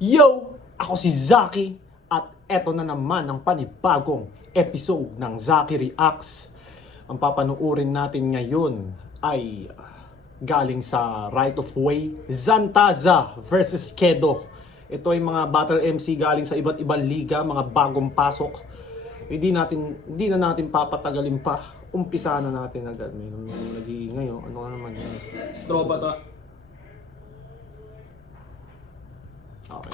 Yo! Ako si Zaki at eto na naman ang panibagong episode ng Zaki Reacts. Ang papanuurin natin ngayon ay galing sa Right of Way, Zantaza versus Kedo. Ito ay mga battle MC galing sa iba't ibang liga, mga bagong pasok. Hindi na natin papatagalin pa. Umpisa na natin agad. May nag-iingay oh. Ano naman yan? Tropa to. Okay.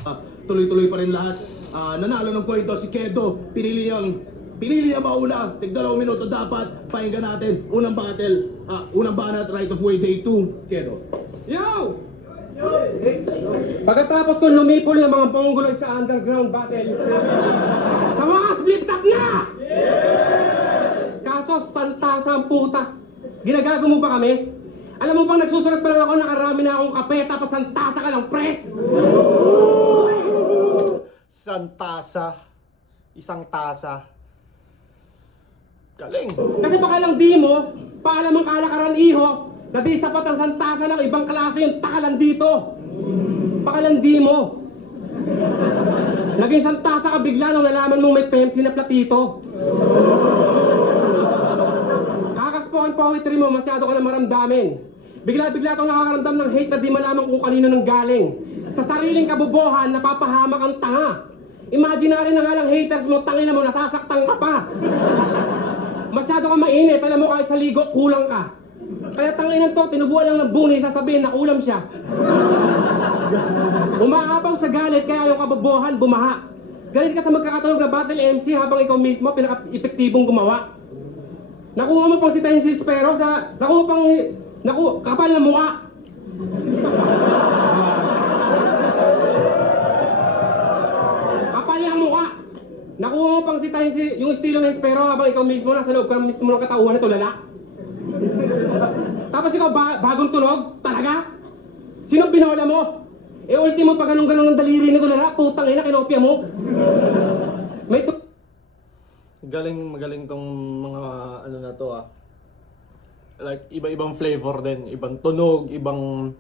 Tuloy-tuloy pa rin lahat. Nanalo ng kwento si Kedo. Pinili niya mauna. Tig 2 minuto dapat. Pakinggan natin. Unang battle. Unang banat, Right of Way Day 2. Kedo. Yo! Pagkatapos kong lumipol ng mga pangguloy sa underground battle, sa mga split top na! Kaso, santasa ang puta. Ginagago mo ba kami? Alam mo bang nagsusulat pa lang ako, nakarami na akong kape, tapos santasa ka lang, pre! Santasa. Isang tasa. Galing. Kasi baka lang di mo, paalam ang kalakaran iho, na di sapat ang santasa lang, ibang klase yung takalan dito. Baka lang di mo. Naging santasa ka bigla nung nalaman mong may PMC na platito. Kakaspoken poetry mo, masyado ka na maramdamin. Bigla-bigla kang nakakaramdam ng hate na di malaman kung kanino nang galing. Sa sariling kabubuhan, napapahamak ang tanga. Imaginary na nga lang haters mo, tangina mo, nasasaktan ka pa. Masyado ka mainit, alam mo kahit sa ligo, kulang ka. Kaya tanginan to, tinubuan lang ng bungi, sasabihin na kulam siya. Umaapaw sa galit, kaya yung kabubuhan bumaha. Galit ka sa magkakatunog na battle MC habang ikaw mismo pinaka-epektibong gumawa. Nakuha mo pang sitahin si Spero sa... kapal na mukha. Kapal ang mukha. Nakuha mo pang sitahin yung estilo ng Spero habang ikaw mismo nasa loob ka mismo ng katauhan na tulala. Tapos ikaw bagong tunog? Talaga? Sino binola mo? Ultimo pag ganun-ganun ng daliri nito tulala, putang ina, kinopya mo. Magaling tong mga ano na to Like iba-ibang flavor din, ibang tunog, ibang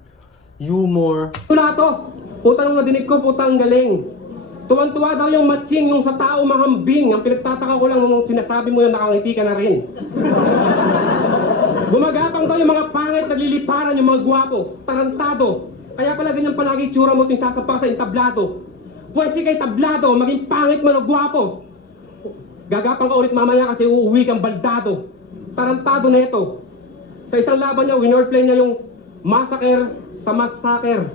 humor. Tula to. Puta nung nadinig ko, putang galing. Tuwan-tuwa daw yung matching yung sa tao mahambing. Ang pinagtataka ko lang nung sinasabi mo yung nakangiti ka na rin. Gumagapang daw yung mga pangit, nagliliparan yung mga gwapo, tarantado. Kaya pala ganyan palagi tsura mo tuwing sasampa sa entablado. Pwesi kay tablado, maging pangit man o gwapo. Gagapang ka ulit mamaya kasi uuwi kang baldado. Tarantado neto. Sa isang laban niya, winordplay niya yung massacre sa massacre.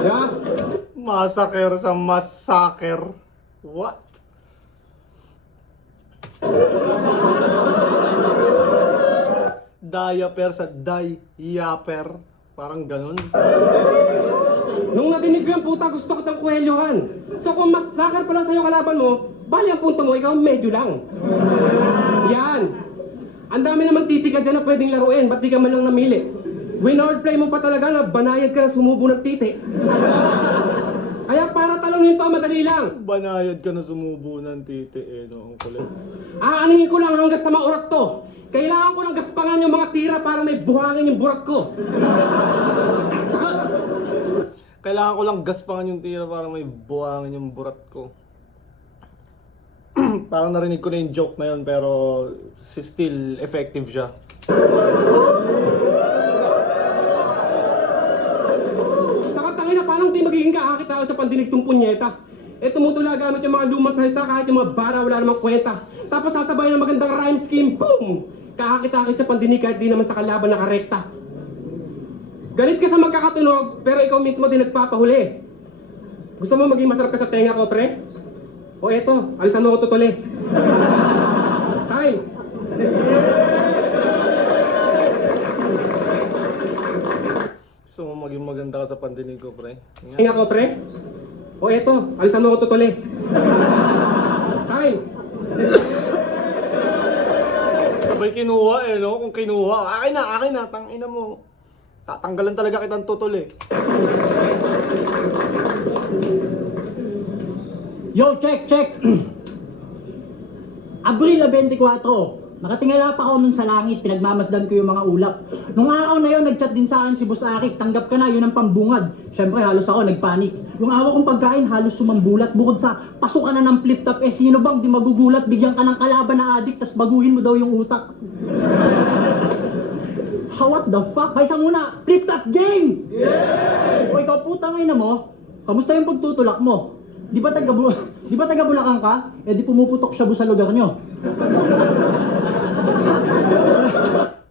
Yeah? Massacre sa massacre. What? Diaper sa diaper. Parang ganun. Nung nadinig ko yung puta, gusto ko itang kwelyuhan. So kung massacre pala sa'yo kalaban mo, bali ang punto mo, ikaw medyo lang. Yan. Ang dami naman titika dyan na pwedeng laruin, ba't di ka man lang namili? Winord play mo pa talaga na banayad ka na sumubo ng titi. Kaya para talongin to, madali lang. Banayad ka na sumubo ng titi no? Ang kulit. Aaningin ko lang hanggang sa maurat to. Kailangan ko lang gaspangan yung mga tira para may buhangin yung burak ko. Saka, Kailangan ko lang gaspangan yung tira para may buwangin yung burat ko. Parang narinig ko na yung joke na yun pero still effective siya. Saka tangina, parang di magiging kaakit-akit sa pandinig tong punyeta. Tumutula gamit yung mga lumang salita kahit yung mga bara wala namang kwenta. Tapos sasabay ng magandang rhyme scheme, boom! Kaakit-akit sa pandinig kahit di naman sa kalaban nakarekta. Galit ka sa magkakatunog, pero ikaw mismo din nagpapahuli. Gusto mo maging masarap ka sa tenga ko, pre? O eto, alisan mo ako tutuli. Time! Gusto mo maging maganda ka sa pandinig ko, pre? Tenga ko, pre? O eto, alisan mo ako tutuli. Time! Sabay kinuha no? Kung kinuha, akin na, tangina mo. Tatanggalan talaga kitang tutol Yo, check! Abril 24, Nakatingala pa ako nun sa langit, pinagmamasdan ko yung mga ulap. Nung araw na yun, nagchat din sa akin si Boss Arik, tanggap ka na, yun ang pambungad. Siyempre, halos ako nagpanik. Yung awa kong pagkain, halos sumambulat. Bukod sa pasukan na ng flip-top, sino bang di magugulat, bigyan ka ng kalaban na adik, tas baguhin mo daw yung utak. What the fuck? Haysa muna, flip-top game! Yeah! O ikaw putang ina mo, kamusta yung pagtutulak mo? Di ba taga Bulacan ka? Di pumuputok siya sa lugar nyo.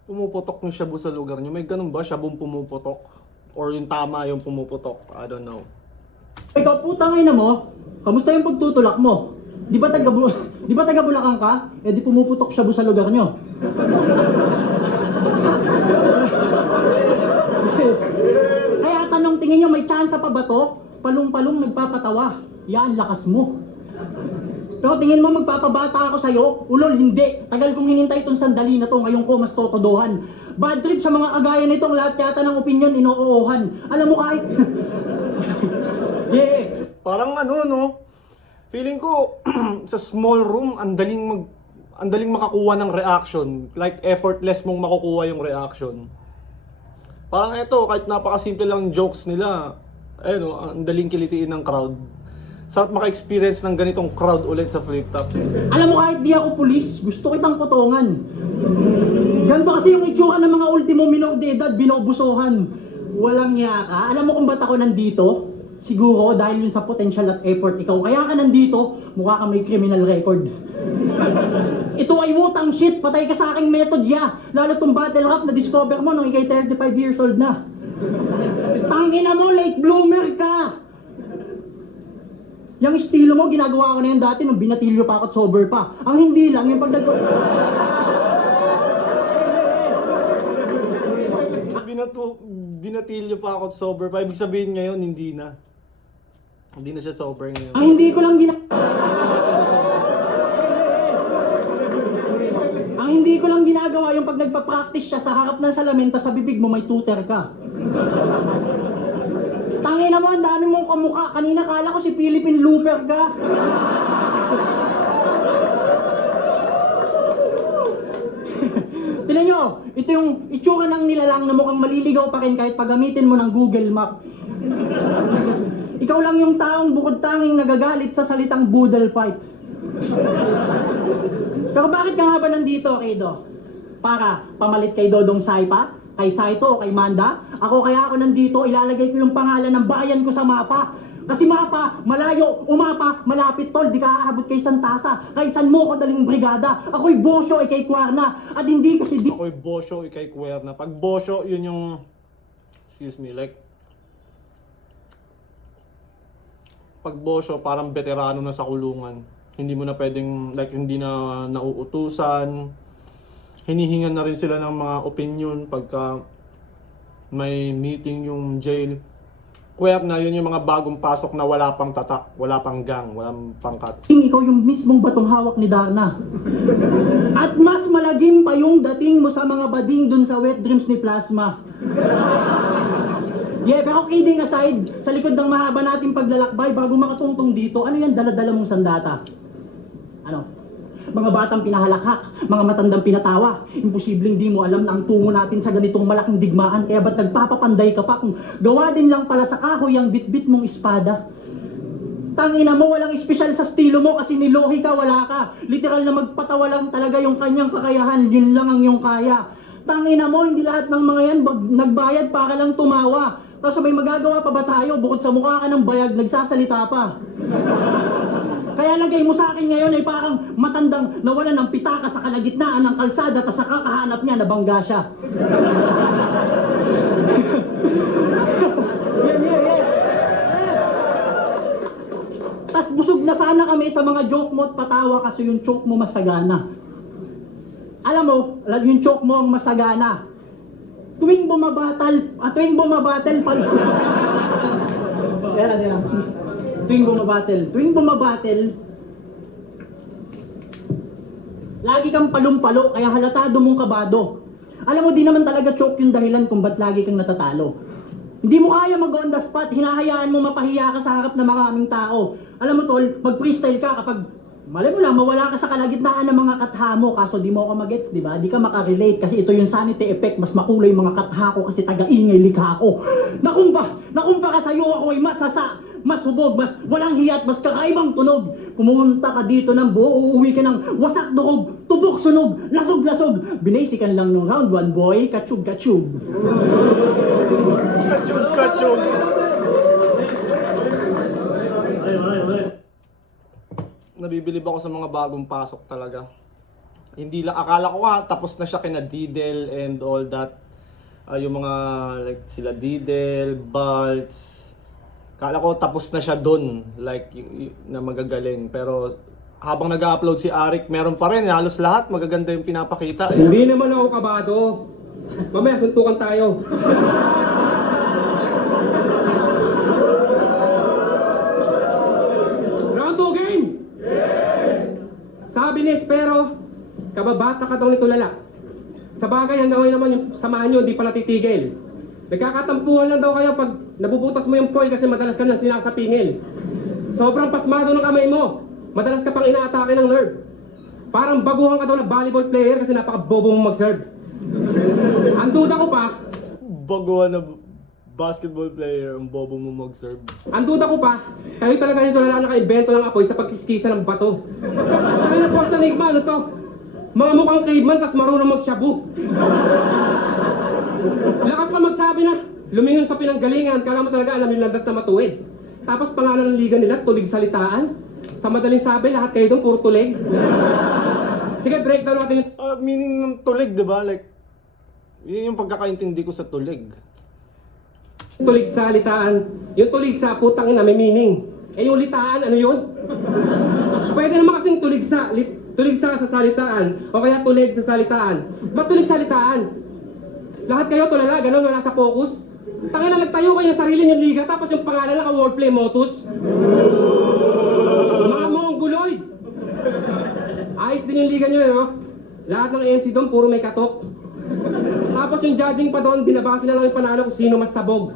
Pumuputok yung shabu sa lugar nyo. May ganun ba? Shabong pumuputok? Or yung tama yung pumuputok? I don't know. Ikaw putang ina mo, kamusta yung pagtutulak mo? Di ba taga Bulacan ka? Di pumuputok siya sa lugar nyo. Kaya tanong, tingin nyo may tsansa pa ba to? Palong-palong nagpapatawa. Yan, lakas mo. Pero tingin mo magpapabata ako sa'yo? Ulol, hindi. Tagal kong hinintay itong sandali na to, ngayon ko mas totodohan. Bad trip sa mga kagaya nitong lahat yata ng opinion inoohan. Alam mo kahit... yeah. Parang ano, no? Feeling ko, sa small room, ang daling makakuha ng reaction. Like, effortless mong makukuha yung reaction. Parang eto, kahit napakasimple lang jokes nila, no, ang daling kilitiin ng crowd. Sarap maka-experience ng ganitong crowd ulit sa flip top. Alam mo kahit di ako pulis, gusto kitang potongan. Ganito kasi yung itsura ng mga ultimo minor de edad, binobusohan. Walang yaka. Alam mo kung ba't ako nandito? Siguro dahil yun sa potential at effort ikaw. Kaya ka nandito, mukha ka may criminal record. Ito ay wutang shit, patay ka sa aking method ya. Lalo tong battle rap na discover mo nung ikay 35 years old na. Tangina mo, late bloomer ka. Yung estilo mo, ginagawa ko na yun dati nung binatilyo pa ako at sober pa. Ang hindi lang, yung Binatilyo pa ako at sober pa. Ibig sabihin ngayon, hindi na. Hindi na siya sober ngayon. ang hindi ko lang Ang hindi ko lang ginagawa yung pag nagpa-practice siya sa harap ng salamin, tas sa bibig mo may tutor ka. Tangina mo, ang dami mong kamukha. Kanina kala ko si Philippine Looper ka. Tignan nyo, ito yung itsura ng nilalang na mukhang maliligaw pa rin kahit paggamitin mo ng Google Map. Ikaw lang yung taong bukod tanging nagagalit sa salitang boodle fight. Pero bakit ka nga ba nandito, Kedo? Para pamalit kay Dodong Saipa? Kay Saito o kay Manda? Kaya ako nandito, ilalagay ko yung pangalan ng bayan ko sa mapa. Kasi mapa, malayo, umapa, malapit tol, di ka aabot kay Santasa. Kahit saan mo ko daling brigada. Ako'y Bosyo, ikay Kwarna. At hindi kasi di... Ako'y Bosyo, ikay Kwerna. Pag Bosyo, yun yung... Excuse me, like... Pag Bosyo, parang veterano na sa kulungan. Hindi mo na pwedeng, like, hindi na nauutusan. Hinihingan na rin sila ng mga opinion pagka may meeting yung jail. Kwerna, yun yung mga bagong pasok na wala pang tatak, wala pang gang, walang pangkat. Ikaw yung mismong batong hawak ni Darna. At mas malagim pa yung dating mo sa mga bading dun sa wet dreams ni Plasma. Yeah, pero kidding aside, sa likod ng mahaba nating paglalakbay bago makatungtong dito, ano yan dala-dala mong sandata? Ano? Mga batang pinahalakhak, mga matandang pinatawa. Imposibleng di mo alam na ang tungo natin sa ganitong malaking digmaan. Kaya ba't nagpapapanday ka pa kung gawa din lang pala sa kahoy ang bitbit mong espada? Tangina mo, walang espesyal sa estilo mo kasi nilohi ka, wala ka. Literal na magpatawa lang talaga yung kanyang kakayahan, yun lang ang iyong kaya. Tangina mo, hindi lahat ng mga yan nagbayad para lang tumawa. Tapos may magagawa pa ba tayo? Bukod sa mukha ka ng bayag, nagsasalita pa. Kaya lagay mo sa akin ngayon ay parang matandang nawalan ng pitaka sa kalagitnaan ng kalsada tas sa kakahanap niya nabangga siya. Tas busog na sana kami sa mga joke mo at patawa kasi yung joke mo masagana. Alam mo, yung joke mo ang masagana. Tuwing bumabatal pag... Tuwing bumabatel, lagi kang palumpalo kaya halatado mong kabado. Alam mo, di naman talaga choke yung dahilan kung ba't lagi kang natatalo. Hindi mo kaya mag-on the spot, hinahayaan mo mapahiya ka sa harap ng maraming tao. Alam mo tol, mag-freestyle ka kapag Mali mo lang, mawala ka sa kalagitnaan ng mga katha mo, kaso di mo ako magets, di ba? Di ka makarelate kasi ito yung sanity effect, mas makulay mga katha ko kasi taga-ingay likha ako. Nakumpa ka sa'yo, ako ay mas hubog, mas walang hiyat, mas kakaibang tunog. Pumunta ka dito ng buo, uuwi ka ng wasak duog, tubok sunog, lasog-lasog. Binasican lang nung round 1, boy, kachug-kachug. Kachog! Nabibilib ako sa mga bagong pasok talaga. Hindi lang, akala ko tapos na siya kina Didel and all that. Yung mga like sila Didel, Baltz. Akala ko tapos na siya doon, like na magagaling. Pero habang nag-upload si Arik, meron pa rin, halos lahat magaganda yung pinapakita. Hindi naman ako kabado. Mamaya, suntukan tayo. Round 2 game! Sabi ni Espero, kababata ka daw nito lala. Sa bagay, hanggang ngayon naman yung samahan nyo, hindi pa natitigil. Nagkakatampuhan lang daw kayo pag nabubutas mo yung foil kasi madalas ka nang sinasapingil. Sobrang pasmado ng kamay mo. Madalas ka pang inaatake ng nerve. Parang baguhan ka daw na volleyball player kasi napaka-bobo mo mag-serve. Ang duda ko pa, Baguhan na basketball player, ang bobo mo mag-serve. ang duda ko pa, kayo talaga nito na naka-invento ng apoy sa pagkiskisa ng bato. Kaya na po sa enigma, ano to? Mga mukhang caveman, tas marunong mag-shabu. Lakas pa magsabi na, lumingon sa pinanggalingan, kala mo talaga alam yung landas na matuwid. Tapos pangalan ng liga nila, tulig salitaan. Sa madaling sabi, lahat kayo doon, puro tulig. Sige, breakdown natin yung Meaning ng tulig, di ba? Like, yun yung pagkakaintindi ko sa tulig. tulig sa litaan. Yung tulig sa putang ina may meaning. Eh yung litaan, ano yun? Pwede naman kasing tulig sa salitaan. O kaya tulig sa salitaan. Ba't tulig sa litaan? Lahat kayo tulala, ganun, wala sa focus. Tangina, nagtayo kayo ng sarili niyong liga, tapos yung pangalan naka wordplay motus. Mga mongoloid. Ayos din yung liga niyo, no? Lahat ng MC doon, puro may katok. Tapos yung judging pa doon, binabase na lang yung panalo kung sino mas sabog.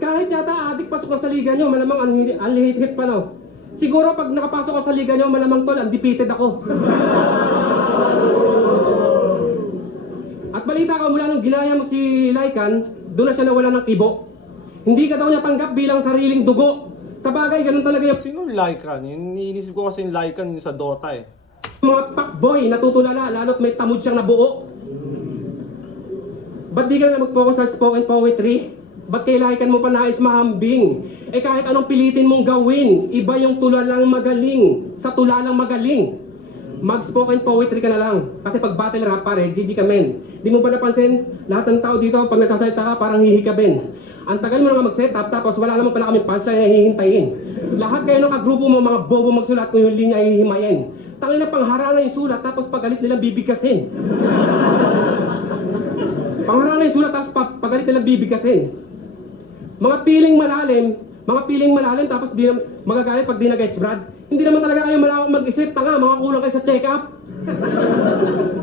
Kahit yata adik pasok na sa liga nyo, malamang unlihit-hit pa, no? Siguro pag nakapasok ko sa liga nyo, malamang tol, undefeated ako. At balita ko mula nung ginaya mo si Lycan, doon na siya nawala ng kibo. Hindi ka daw niya tanggap bilang sariling dugo. Sa bagay, ganun talaga yung Sino Lycan? Iniisip ko kasi yung Lycan yung sa Dota eh. mga pakboy natutulala, lalo't may tamod siyang nabuo. Ba't di ka na mag-focus sa spoken poetry? Ba't kailangan mo pa nais mahambing? Eh kahit anong pilitin mong gawin, iba yung tulalang magaling sa tulalang magaling. Mag-spoken poetry ka na lang. Kasi pag battle rap pare, GG ka men. Di mo ba napansin, lahat ng tao dito, pag nagsasalita ka, parang hihikabin. Ang tagal mo na mag-setup, tapos wala naman pala kaming punchline na hihintayin. Lahat kayo ng kagrupo mo, mga bobo magsulat kung yung linya ay hihimayin. Tangin na pangharana yung sulat, tapos pagalit nilang bibigkasin. Pangharana yung sulat, tapos pagalit nilang bibigkasin. Mga piling malalim, tapos di na magagalit pag di nag-gets, Brad. Hindi naman talaga kayo malawak mag-isip, tanga, mga kulang kayo sa check-up.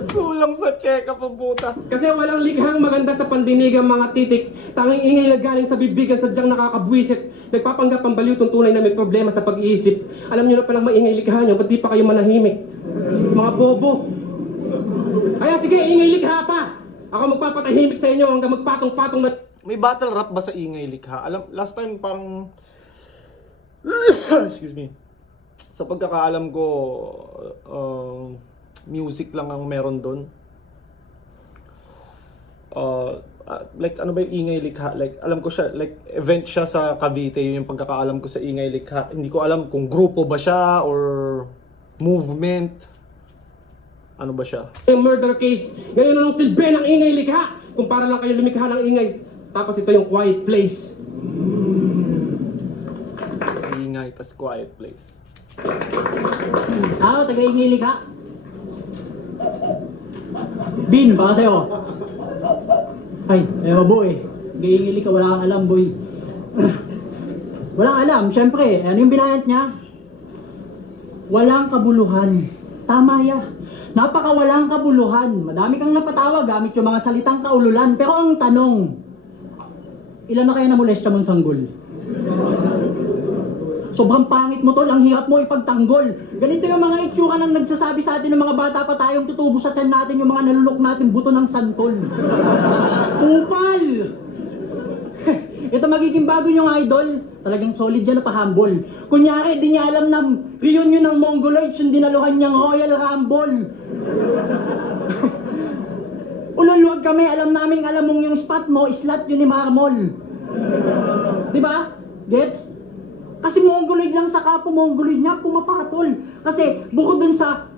Kulang sa check-up ang puta. Kasi walang likhang maganda sa pandinigang mga titik. Tanging ingay na galing sa bibigan, sadyang nakakabwisit. Nagpapanggap ang baliw tunay na may problema sa pag-iisip. Alam nyo na palang maingay likha nyo, ba't di pa kayo manahimik? Mga bobo. Kaya sige, ingay likha pa. Ako magpapatahimik sa inyo hanggang magpatong-patong na... May battle rap ba sa Ingay Likha? Alam, last time parang... Excuse me. Sa pagkakaalam ko, music lang ang meron doon. Like, ano ba yung Ingay Likha? Like, alam ko siya, like, event siya sa Cavite. Yun yung pagkakaalam ko sa Ingay Likha. Hindi ko alam kung grupo ba siya or movement. Ano ba siya? Yung murder case, ngayon na nung silbi ng ingay likha. Kung para lang kayo lumikha ng ingay. Tapos ito yung quiet place. Ingay, tas quiet place. Ako, taga-ingay likha. Bin, baka sa'yo. Ay, boy. Taga-ingay likha, wala kang alam, boy. Walang alam, syempre. Ano yung binayat niya? Walang kabuluhan. Tama ya. Napakawalang kabuluhan. Madami kang napatawa gamit yung mga salitang kaululan. Pero ang tanong, ilan na kaya namolestya mong sanggol? Sobrang pangit mo, tol. Ang hirap mo ipagtanggol. Ganito yung mga itsura ng nagsasabi sa atin ng mga bata pa tayong tutubo sa tiyan natin, yung mga nalulok natin buto ng santol. Kupal! Ito magiging bago yung idol. Talagang solid yan na pa-humble. Kunyari, di niya alam na reunion ng Mongoloids yung dinaluhan niyang Royal Rumble. Ululuwag kami, alam mong yung spot mo, slot yun ni Marmol. Di ba? Gets? Kasi Mongoloid lang sa kapwa Mongoloid niya, pumapatol. Kasi bukod dun sa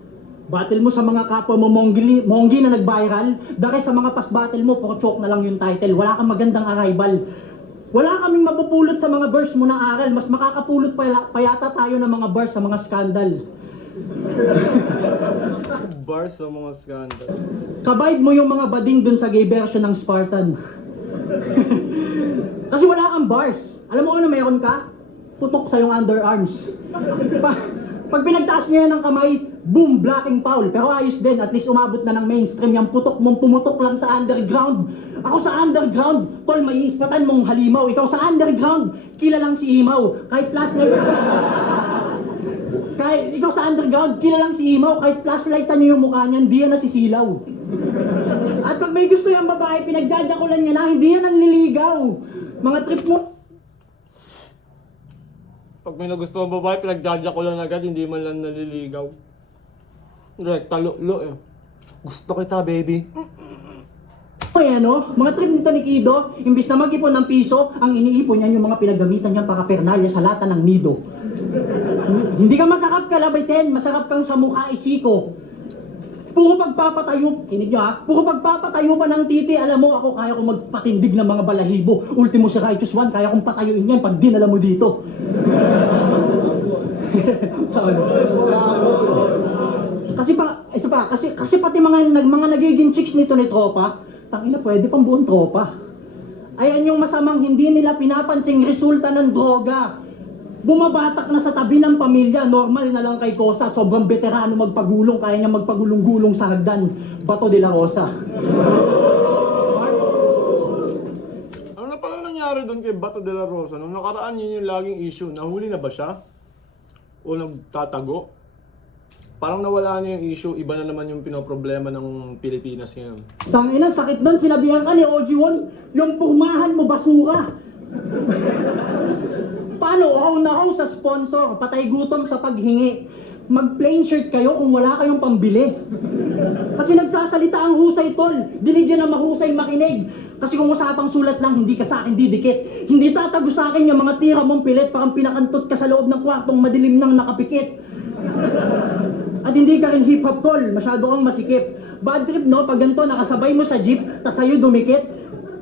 battle mo sa mga kapwa mo Monggi na nag-viral, dahil sa mga past battle mo, puro choke na lang yung title. Wala kang magandang arrival. Wala kaming mapupulot sa mga verse mo ng aral. Mas makakapulot pa yata tayo ng mga verse sa mga scandal. Bars sa mga scandal. Kabibe mo yung mga bading dun sa gay version ng Spartan. Kasi wala kang bars. Alam mo ano meron ka? Putok sa yung underarms. Pag pinagtaas niya yan ng kamay, boom, blocking foul. Pero ayos din, at least umabot na ng mainstream. Yung putok mong pumutok lang sa underground. Ako sa underground, tol, may ispatan mong halimaw. Ikaw sa underground, kilalang si Imaw. Kahit flashlight... ikaw sa underground, kilalang si Imaw. Kahit flashlightan niyo yung mukha niya, hindi yan nasisilaw. At pag may gusto yung babae, pinagjajakulan niya na, hindi yan nanliligaw. Mga trip mo... Pag may nagustuhan babae, pinagdadya ko lang agad, hindi man lang naliligaw. Direct, talo-lo eh. Gusto kita, baby. Ay ano, mga trip nito ni Kido, imbis na mag-ipon ng piso, ang iniipon niya yung mga pinagamitan niyang parapernalya sa lata ng nido. Hindi ka masarap kalabay, Ten, masarap kang sa mukha isiko. Puro pagpapatayo, kinig niyo ha, puro pagpapatayo pa ng titi, alam mo ako kaya kong magpatindig ng mga balahibo. Ultimo si Righteous One, kaya kong patayuin yan pag dinala mo dito. Kasi pati mga nagiging chicks nito ni tropa, tangina pwede pang buong tropa. Ayan yung masamang hindi nila pinapansing resulta ng droga. Bumabatak na sa tabi ng pamilya, normal na lang kay Kosa, sobrang veterano magpagulong, kaya niya magpagulong-gulong sa hagdan. Bato de la Rosa. Ano na palang nangyari doon kay Bato de la Rosa? Nung nakaraan yun yung laging issue. Nahuli na ba siya? O nagtatago? Parang nawala na yung issue, iba na naman yung pinoproblema ng Pilipinas ngayon. Tangina, sakit doon, sinabihan ka ni OG1, yung purmahan mo basura. Paano uhaw sa sponsor, patay gutom sa paghingi. Mag-plain shirt kayo kung wala kayong pambili. Kasi nagsasalita ang husay, tol. Dinig yan ang mahusay makinig. Kasi kung usapang sulat lang, hindi ka sa akin didikit. Hindi tatago sa akin yung mga tira mong pilit, parang pinakantot ka sa loob ng kwartong madilim nang nakapikit. At hindi ka rin hip-hop, tol. Masyado kang masikip. Bad trip, no? Pag ganito, nakasabay mo sa jeep, tas sa'yo dumikit.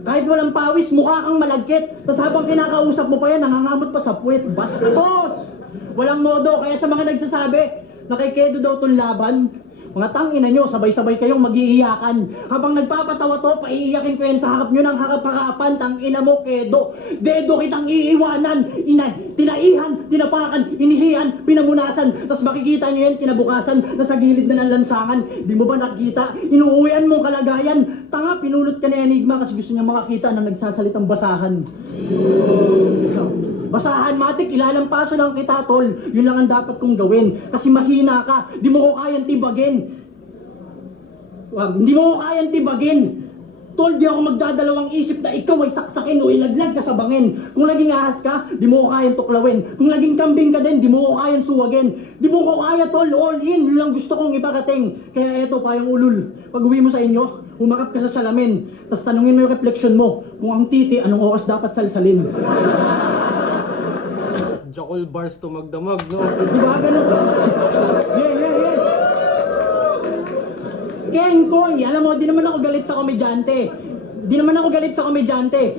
Kahit walang pawis, mukha kang malagkit. Tas habang kinakausap mo pa yan, nangangamot pa sa puwet. Bastos! Walang modo. Kaya sa mga nagsasabi, na kay Kedo daw itong laban, mga tangina nyo, sabay-sabay kayong mag-iiyakan. Habang nagpapatawa to, paiiyakin ko yan sa harap nyo ng harap-harapan. Tangina mo, Kedo. Dedo kitang iiwanan. Tinaihan, tinapakan, inihian, pinamunasan. Tapos makikita nyo yan kinabukasan na sa gilid na ng lansangan. Di mo ba nakikita? Inuuwian mong kalagayan. Tanga, pinulot ka na enigma kasi gusto niya makakita na nagsasalitang basahan. Basahan, matik, ilalampaso lang kita, tol. Yun lang ang dapat kong gawin. Kasi mahina ka, di mo ko kayang tibagin. Hindi mo ko kayang tibagin. Tol, di ako magdadalawang isip na ikaw ay saksakin o ilaglag ka sa bangin. Kung naging ahas ka, di mo ko kayang tuklawin. Kung naging kambing ka din, di mo ko kayang suwagin. Di mo ko kaya, tol, all in. Yun lang gusto kong iparating. Kaya eto, payong ulul. Pag uwi mo sa inyo, humarap ka sa salamin. Tapos tanungin mo yung reflection mo. Kung ang titi, anong oras dapat salsalin? Jackal bars to magdamag, no? Di ba ganun? Yeah. Keng Koy, alam mo, di naman ako galit sa komedyante.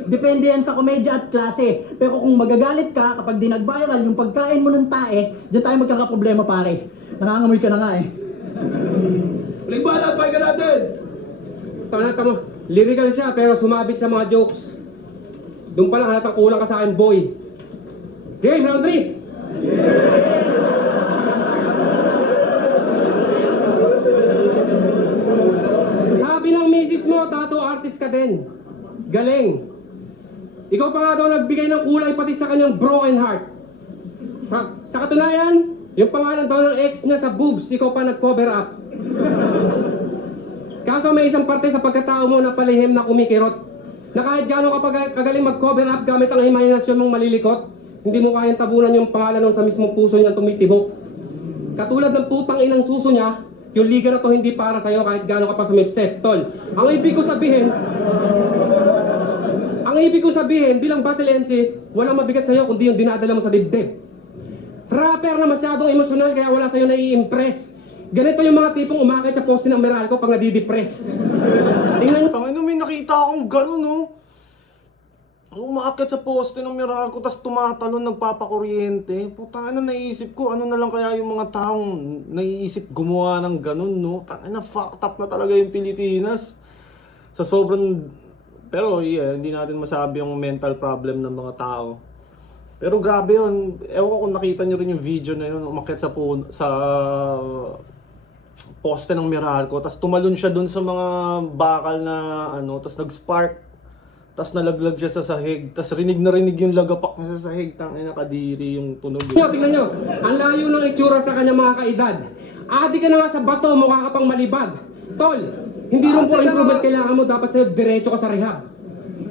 Depende yan sa komedya at klase. Pero kung magagalit ka, kapag di nag-viral, yung pagkain mo ng tae, dyan tayo magkakaproblema, pare. Nangangamoy ka na nga eh. Uling balat, pahinga natin! Tama, lyrical siya pero sumabit sa mga jokes. Doon pa lang halatang kulang ka sa akin, boy. Game, round 3! Sabi ng misis mo, tattoo artist ka din. Galing. Ikaw pa nga daw nagbigay ng kulay pati sa kanyang broken heart. Sa katunayan, yung pangalan daw ng ex niya sa boobs, ikaw pa nag-cover up. Kaso may isang parte sa pagkatao mo na palihim na kumikirot. Na kahit gaano ka kagaling mag-cover up gamit ang imahinasyon mong malilikot, hindi mo kayang tabunan yung pangalan ng sa mismong puso niya tumitibok. Katulad ng putang inang suso niya, yung liga na to hindi para sa'yo kahit gaano ka pa sumipsep. Tol, ang ibig ko sabihin, bilang battle MC, walang mabigat sa'yo kundi yung dinadala mo sa dibdib. Rapper na masyadong emosyonal kaya wala sa'yo nai-impress. Ganito yung mga tipong umakit sa poste ng Meralco pag nadidepress. Tingnan nyo. Tangina, may nakita akong gano'n, no? Umaakit sa poste ng Meralco, tas tumatalon, nagpapakuryente. Putangina, naisip ko, ano na lang kaya yung mga taong naiisip gumawa ng gano'n, no? Tangina, fucked up na talaga yung Pilipinas. Sa sobrang... Pero yeah, hindi natin masabi yung mental problem ng mga tao. Pero grabe yun. Ewan ko kung nakita nyo rin yung video na yun, umakyat sa poste ng Meralco, tas tumalon siya dun sa mga bakal na ano, tas nag-spark, tas nalaglag siya sa sahig, tas rinig na rinig yung lagapak niya sa sahig, tangina kadiri yung tunog. Tingnan nyo, ang layo ng itsura sa kanya mga kaedad. Adi ka na nga sa bato, mukha ka pang malibag. Tol, hindi rin po improvement kailangan mo, dapat sa'yo diretso ka sa rehab.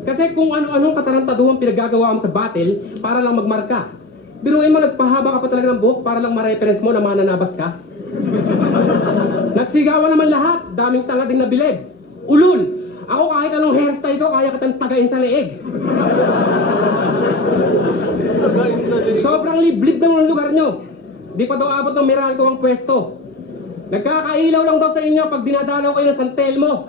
Kasi kung ano-anong katarantaduhan pinagagawa mo sa battle para lang magmarka. Biruin mo, nagpahaba ka pa talaga ng buhok para lang ma-reference mo na mananabas ka. Nagsigawan naman lahat, daming tanga ding nabilib. Ulul! Ako kahit anong hairstyle ko, kaya kitang tagain sa leeg. Sobrang liblib ng lugar nyo. Di pa daw abot ng Meralco ang pwesto. Nagkakailaw lang daw sa inyo pag dinadalaw kayo ng San Telmo.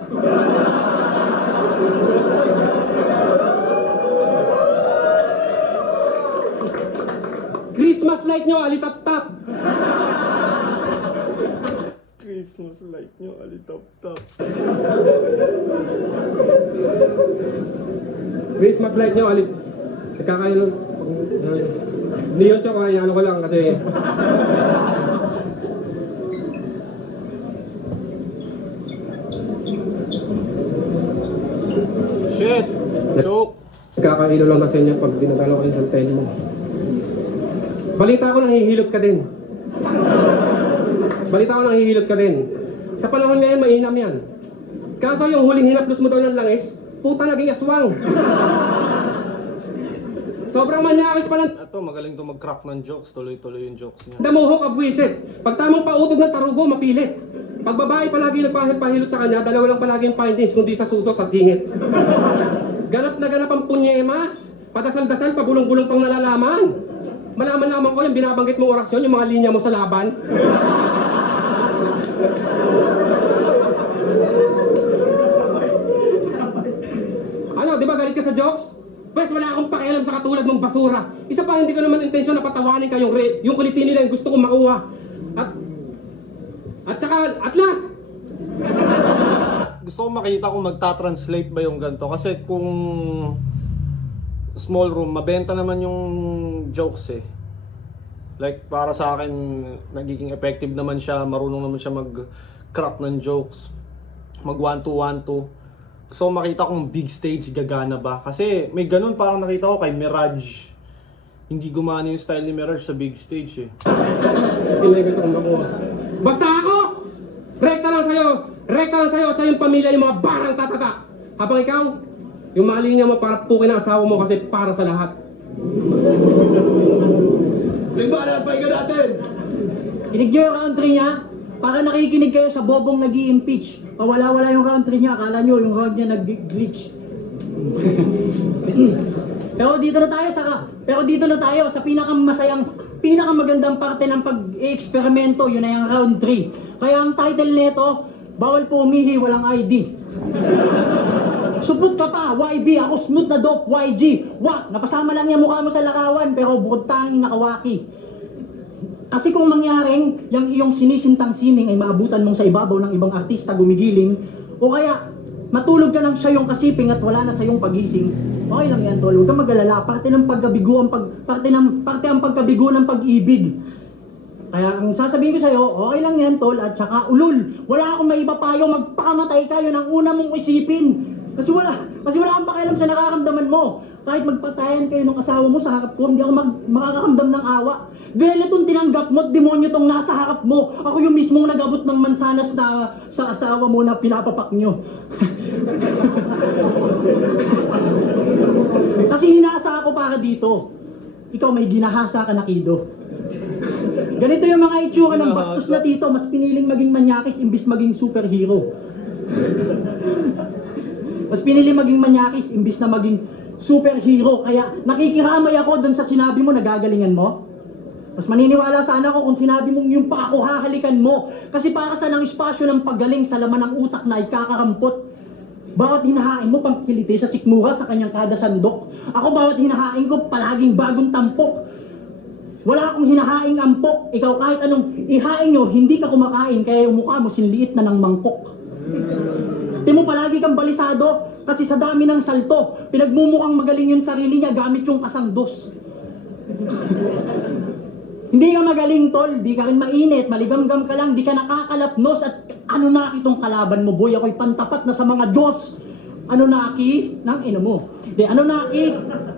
Christmas light nyo, alitap-tap. Christmas light nyo, alitap-tap. Christmas light nyo, nagkakailo. Hindi yun, Chok, ano ko lang kasi... Shit! Joke! Nagkakailo lang kasi inyo pag dinadalaw kayo sa Telmo. Balita ko nanghihilot ka din. Sa panahon ngayon, mainam yan. Kaso yung huling hinaplos mo daw ng langis, puta naging aswang. Sobrang manyakis pa ng Ito, magaling to mag-crack ng jokes. Tuloy-tuloy yung jokes niya. damuhok abwisit. Pag tamang pautog ng tarugo, mapilit. Pag babae palagi nagpahilot sa kanya, dalawa lang palagi yung findings, kundi sa suso, sa singit. Ganap na ganap ang punyemas. Padasal-dasal, pabulong-bulong pang nalalaman. Malaman-laman ko yung binabanggit mong orasyon, yung mga linya mo sa laban. Ano, di ba galit ka sa jokes? Pwes, wala akong pakialam sa katulad mong basura. Isa pa, hindi ko naman intensyon na patawanin ka yung kulitin nila yung gusto kong makuha. At saka, at last! Gusto ko makita kung magta-translate ba yung ganito. Kasi kung small room, mabenta naman yung jokes eh. Like, para sa akin, nagiging effective naman siya. Marunong naman siya mag-crack ng jokes. Mag 1-2-1-2. Gusto ko makita kung big stage gagana ba. Kasi may ganun parang nakita ko kay Mirage. Hindi gumana yung style ni Mirage sa big stage eh. Hindi gusto kong makuha. Basta ako! Rekta lang sa'yo! Rekta lang sa'yo at sa iyong pamilya yung mga barang tatata! Habang ikaw, yung mga linya mo para pukin ang asawa mo kasi para sa lahat. Limbalan, pahinga natin! Kinig nyo yung country niya? Para nakikinig kayo sa bobong nag-i-impeach. Pawala-wala yung country niya, akala nyo yung round niya nag-glitch. Pero dito na tayo sa pinakamagandang parte ng pag-eksperimento, yun na yung round 3. Kaya ang title nito, bawal po umihi, walang ID. Supot ka pa, YB, ako smooth na dope, YG. Wak, napasama lang yung mukha mo sa lakawan, pero bukod tanging nakawaki. Kasi kung mangyaring yung iyong sinisintang sining ay maabutan mong sa ibabaw ng ibang artista gumigiling, o kaya matulog ka ng sa iyong kasiping at wala na sa iyong pagising, okay lang yan tol, huwag kang mag-alala, parte ang pagkabigo ng pag-ibig. Kaya ang sasabihin ko sa'yo, okay lang yan tol, at saka ulul, wala akong maipapayo, magpakamatay ka, yun ang una mong isipin. Kasi wala kang pakialam sa nakakamdaman mo. Kahit magpatayan kayo ng asawa mo sa harap ko, hindi ako makakaramdam ng awa. Dahil itong tinanggap mo at demonyo tong nasa harap mo. Ako yung mismong nag-abot ng mansanas na sa asawa mo na pinapapak nyo. Kasi hinasa ako para dito. Ikaw may ginahasa ka na, Kido. Ganito yung mga itsura ng bastos na tito, mas piniling maging manyakis imbis maging superhero. Mas pinili maging manyakis imbis na maging superhero. Kaya nakikiramay ako dun sa sinabi mo na gagalingan mo. Mas maniniwala sana ako kung sinabi mong yung pa ako hahalikan mo. Kasi para saan ang espasyo ng paggaling sa laman ng utak na ikakarampot. Bawat hinahain mo pang kiliti sa sikmura sa kanyang kada sandok. Ako bawat hinahain ko palaging bagong tampok. Wala akong hinahaing ampok. Ikaw kahit anong ihain nyo, hindi ka kumakain. Kaya yung mukha mo sinliit na ng mangkok. Di mo palagi kang balisado. Kasi sa dami ng salto, pinagmumukhang magaling yung sarili niya gamit yung kasangdos. Hindi ka magaling, tol. Di ka rin mainit. Maligamgam ka lang. Di ka nakakalapnos. At ano na itong kalaban mo, boy? Ako'y pantapat na sa mga Diyos. Ano na ki? Nang ino mo. Di, ano na ki?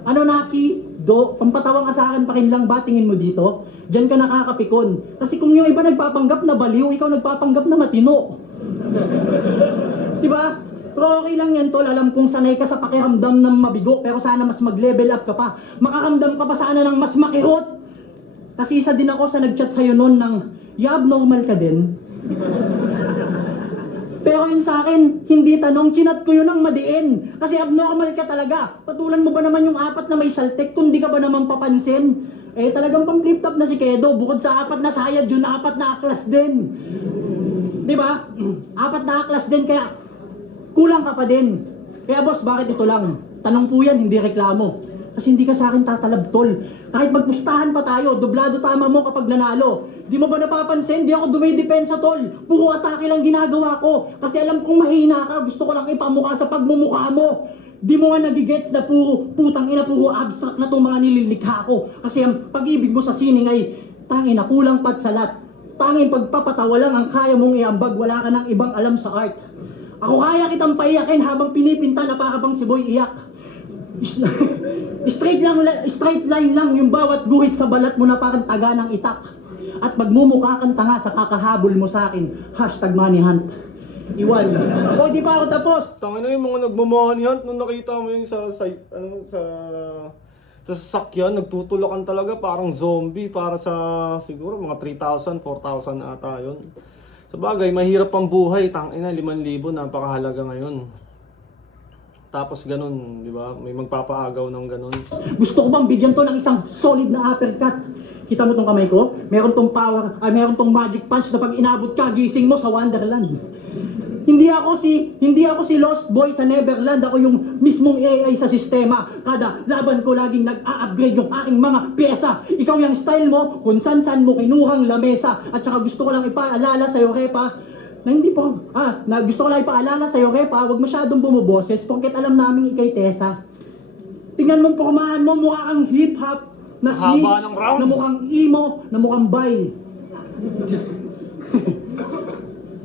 Ano na ki? Do, pampatawang asakan pa rin lang ba tingin mo dito? Diyan ka nakakapikon. Kasi kung yung iba nagpapanggap na baliw, ikaw nagpapanggap na matino. Diba? Pero okay lang yan, tol. Alam kong sanay ka sa pakiramdam ng mabigo, pero sana mas mag-level up ka pa. Makaramdam ka pa sana ng mas makihot. Kasi isa din ako sa nag-chat sa'yo noon ng, abnormal ka din. Pero yun sa akin, hindi tanong, chinat ko yun ng madiin. Kasi abnormal ka talaga. Patulan mo ba naman yung 4 na may saltek kung di ka ba naman papansin? Eh talagang pang flip top na si Kedo. Bukod sa 4 na sayad, yun 4 na aklas din. Diba? 4 na aklas din, kaya kulang ka pa din. Kaya boss, bakit ito lang? Tanong po yan, hindi reklamo. Kasi hindi ka sa akin tatalab, tol. Kahit magpustahan pa tayo, doblado tama mo kapag nanalo. Di mo ba napapansin? Di ako dumidepensa, tol. Puro atake lang ginagawa ko. Kasi alam kong mahina ka. Gusto ko lang ipamukha sa pagmumukha mo. Di mo nga nagigets na puro putang ina, puro abstract na itong mga nililikha ko. Kasi ang pag-ibig mo sa sining ay tangin na kulang pat salat. Tangin pagpapatawa lang ang kaya mong iambag. Wala ka ng ibang alam sa art. Ako kaya kitang paiyakin habang pinipinta na para bang si Boy iyak. Straight line lang yung bawat guhit sa balat mo na parang taga ng itak. At magmumukha kang tanga sa kakahabol mo sa akin. #moneyhunt. Iwan. O di pa ako tapos. Tangin na yung mga nagmamoney hunt nung nakita mo yung sa sasakyan, nagtutulakan talaga parang zombie para sa siguro mga 3,000, 4,000 ata yun. Sa bagay, mahirap ang buhay, tangina 5,000 napakahalaga ngayon. Tapos ganun, di ba? May magpapaagaw ng ganun. Gusto ko bang bigyan to ng isang solid na uppercut? Kita mo tong kamay ko? Meron tong power, meron tong magic punch na pag inabot ka, gising mo sa Wonderland. Hindi ako si Lost Boy sa Neverland. Ako yung mismong AI sa sistema. Kada laban ko laging nag-a-upgrade yung aking mga pyesa. Ikaw yung style mo, kung san-san mo kinuhang lamesa. At saka gusto ko lang ipaalala sa'yo, Repa, gusto ko lang ipaalala sa'yo, Repa, huwag masyadong bumuboses porket alam namin ikay Tessa. Tingnan mo pormahan mo, mukha kang hip-hop na sneak, Haba ng rounds. na mukhang emo, na mukhang bay.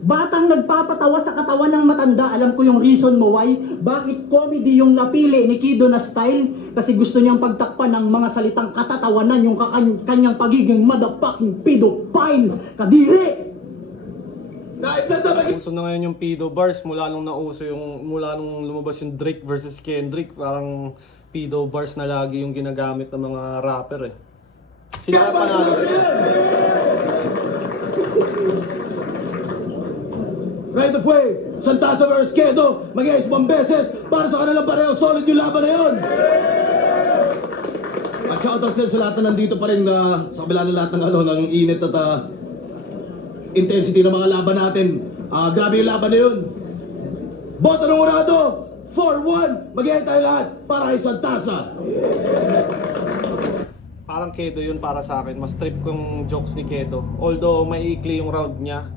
Batang nagpapatawa sa katawan ng matanda, alam ko yung reason mo why. Bakit comedy yung napili ni Kido na style? Kasi gusto niyang pagtakpan ng mga salitang katatawanan yung kanyang pagiging motherfucking pedophile. Kadiri! Uso na ngayon yung pedo bars mula nung lumabas yung Drake versus Kendrick, parang pedo bars na lagi yung ginagamit ng mga rapper eh. Sila panalo. Right of way, Santasa vs. Kedo, mag-iayos 1 beses para sa kanilang pareho, solid yung laban na yun. At shoutout sa lahat na nandito pa rin sa kabila ng lahat ng init at intensity ng mga laban natin. Grabe yung laban na yun. Boto ng urado, 4-1, mag-iayos tayo lahat para kay Santasa. Parang Kedo yun para sa akin. Mas trip kong jokes ni Kedo. Although maiikli yung round niya.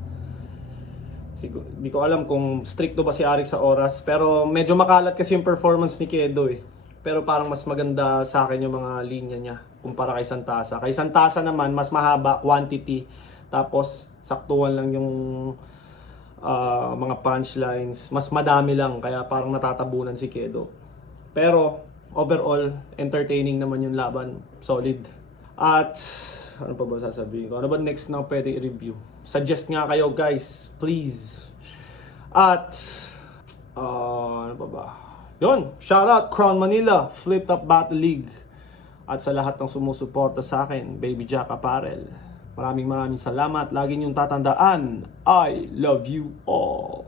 Hindi ko alam kung stricto ba si Arik sa oras. Pero medyo makalat kasi yung performance ni Kedo eh. Pero parang mas maganda sa akin yung mga linya niya kumpara kay Santasa. Kay Santasa naman, mas mahaba, quantity. Tapos saktuhan lang yung mga punchlines. Mas madami lang, kaya parang natatabunan si Kedo. Pero overall, entertaining naman yung laban. Solid. At ano pa ba sasabihin ko? Ano ba next na pwede i-review? Suggest nga kayo guys, please. At ano pa ba? Yun, shoutout Crown Manila, Flipped Up Battle League. At sa lahat ng sumusuporta sa akin, Baby Jack Apparel. Maraming salamat. Lagi niyong tatandaan, I love you all.